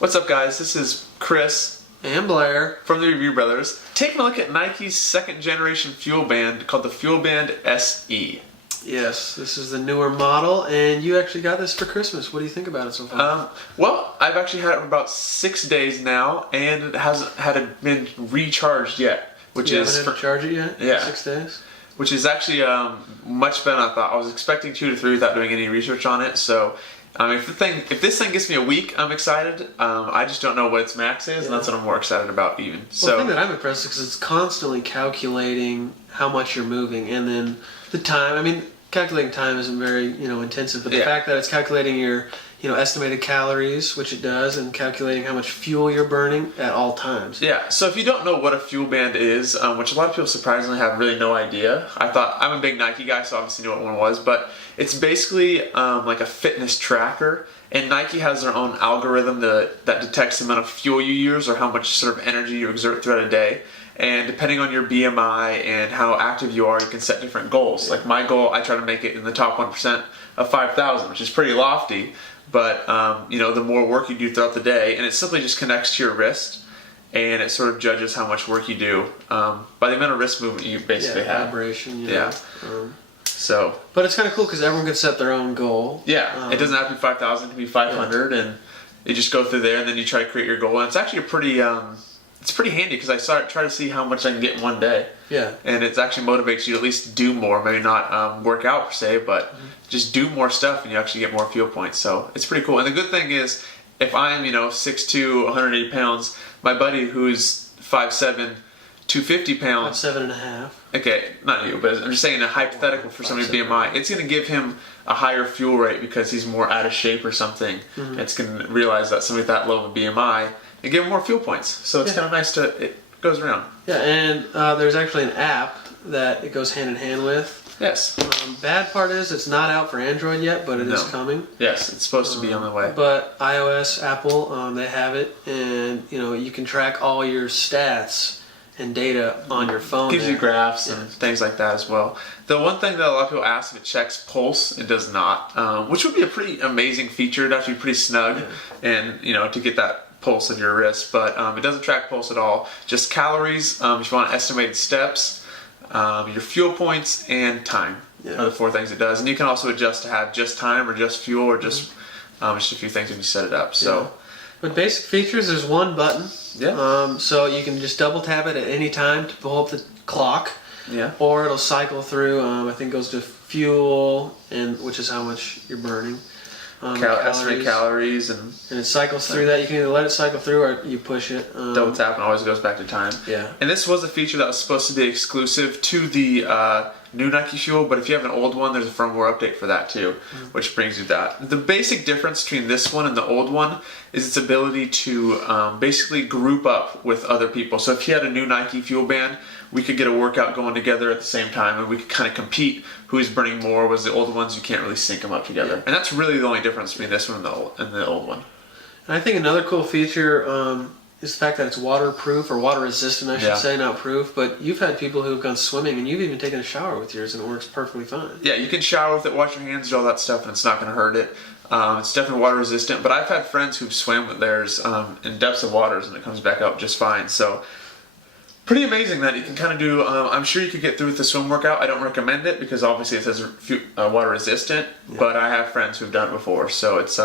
What's up, guys? This is Chris and Blair from the Review Brothers, taking a look at Nike's second generation fuel band called the Fuelband SE. Yes, this is the newer model, and you actually got this for Christmas. What do you think about it so far? Well, I've actually had it for about 6 days now, and it hasn't been recharged yet. You haven't had to charge it yet? Yeah. 6 days? Which is actually much better than I thought. I was expecting 2 to 3 without doing any research on it, so if this thing gets me a week, I'm excited. I just don't know what its max is, and that's what I'm more excited about even. Well, the thing that I'm impressed with is it's constantly calculating how much you're moving, and then the time. I mean, calculating time isn't very intensive, but the fact that it's calculating your estimated calories, which it does, and calculating how much fuel you're burning at all times. Yeah, so if you don't know what a fuel band is, which a lot of people surprisingly have really no idea. I'm a big Nike guy, so obviously knew what one was, but it's basically like a fitness tracker, and Nike has their own algorithm that detects the amount of fuel you use or how much sort of energy you exert throughout a day. And depending on your BMI and how active you are, you can set different goals. Like my goal, I try to make it in the top 1% of 5,000, which is pretty lofty. But the more work you do throughout the day, and it simply just connects to your wrist, and it sort of judges how much work you do by the amount of wrist movement you basically have. Vibration. But it's kind of cool because everyone can set their own goal. Yeah, it doesn't have to be 5,000; it can be 500, and you just go through there, and then you try to create your goal. And it's actually it's pretty handy because I try to see how much I can get in one day. Yeah. And it actually motivates you to at least do more, maybe not work out per se, but just do more stuff and you actually get more fuel points. So it's pretty cool. And the good thing is, if I'm 6'2", 180 pounds, my buddy who's 5'7", 250 pounds. 7.5. Okay, not you, but I'm just saying a hypothetical for somebody's BMI. It's going to give him a higher fuel rate because he's more out of shape or something. It's going to realize that somebody with that low of a BMI and give him more fuel points. So it's kind of nice it goes around. Yeah, and there's actually an app that it goes hand in hand with. Yes. Bad part is it's not out for Android yet, but it is coming. Yes, it's supposed to be on the way. But iOS, Apple, they have it, and you can track all your stats and data on your phone. Gives you graphs and things like that as well. The one thing that a lot of people ask if it checks pulse, it does not, which would be a pretty amazing feature. It'd actually be pretty snug, and to get that pulse in your wrist, but it doesn't track pulse at all. Just calories, if you want estimated steps, your fuel points, and time are the 4 things it does. And you can also adjust to have just time or just fuel or just a few things when you set it up. So, but basic features, there's one button. Yeah. So you can just double tap it at any time to pull up the clock. Yeah. Or it'll cycle through. I think it goes to fuel, which is how much you're burning. Estimate calories and it cycles through that. You can either let it cycle through or you push it. Double tap and always goes back to time. Yeah. And this was a feature that was supposed to be exclusive to the new Nike Fuel, but if you have an old one, there's a firmware update for that too, which brings you that. The basic difference between this one and the old one is its ability to basically group up with other people. So if you had a new Nike Fuel band, we could get a workout going together at the same time, and we could kind of compete who's burning more. Was the old ones, you can't really sync them up together. And that's really the only difference between this one and the old one. And I think another cool feature is the fact that it's waterproof, or water resistant, I should say, not proof. But you've had people who have gone swimming, and you've even taken a shower with yours, and it works perfectly fine. Yeah, you can shower with it, wash your hands, do all that stuff, and it's not going to hurt it. It's definitely water resistant, but I've had friends who've swam with theirs in depths of waters, and it comes back up just fine. So pretty amazing that you can kind of do. I'm sure you could get through with the swim workout. I don't recommend it because obviously it says water resistant, but I have friends who've done it before, so it's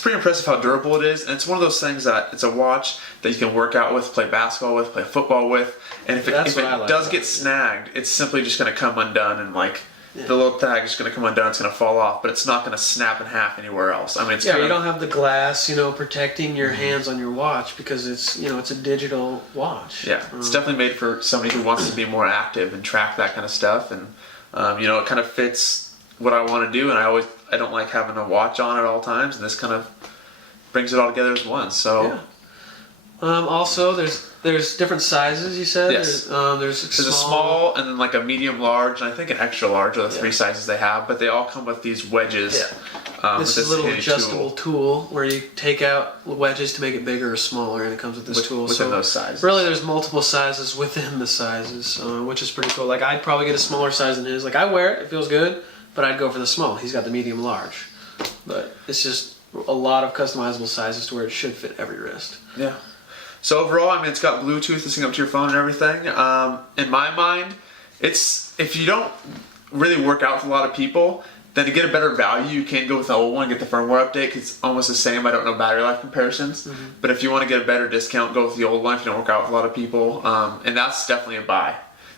pretty impressive how durable it is. And it's one of those things that it's a watch that you can work out with, play basketball with, play football with, and if it does get snagged, it's simply just going to come undone, and the little tag is going to come undone, it's going to fall off, but it's not going to snap in half anywhere else. I mean, it's you don't have the glass, protecting your hands on your watch because it's a digital watch. Yeah, it's definitely made for somebody who wants to be more active and track that kind of stuff, and it kind of fits what I want to do, and I don't like having a watch on at all times, and this kind of brings it all together as one. So. Also, there's different sizes. You said yes. There's a small and then like a medium large, and I think an extra large are the 3 sizes they have. But they all come with these wedges. Yeah. This is a little adjustable tool where you take out wedges to make it bigger or smaller, and it comes with this tool. Within those sizes. Really, there's multiple sizes within the sizes, which is pretty cool. Like I'd probably get a smaller size than his. Like I wear it, it feels good, but I'd go for the small. He's got the medium large, but it's just a lot of customizable sizes to where it should fit every wrist. Yeah. So overall, I mean, it's got Bluetooth listening up to your phone and everything. In my mind, it's if you don't really work out with a lot of people, then to get a better value, you can go with the old one, get the firmware update, because it's almost the same. I don't know battery life comparisons. But if you want to get a better discount, go with the old one if you don't work out with a lot of people. And that's definitely a buy.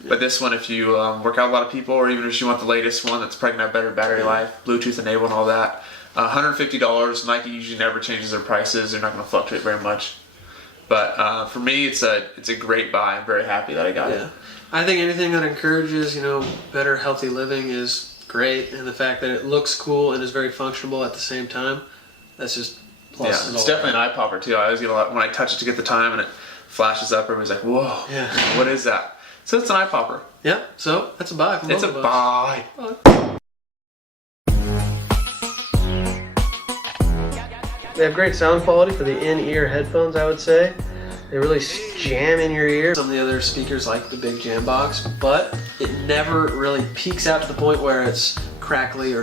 But this one, if you work out with a lot of people, or even if you want the latest one that's probably going to have better battery life, Bluetooth enabled and all that, $150. Nike usually never changes their prices. They're not going to fluctuate very much. But for me, it's a great buy. I'm very happy that I got it. I think anything that encourages, better healthy living is great, and the fact that it looks cool and is very functional at the same time, that's just plus. Yeah, it's definitely an eye popper too. I always get a lot when I touch it to get the time, and it flashes up. Everybody's like, "Whoa, what is that?" So it's an eye popper. Yeah, so that's a buy. It's a buy. They have great sound quality for the in-ear headphones, I would say. They really jam in your ear. Some of the other speakers like the big jam box, but it never really peaks out to the point where it's crackly or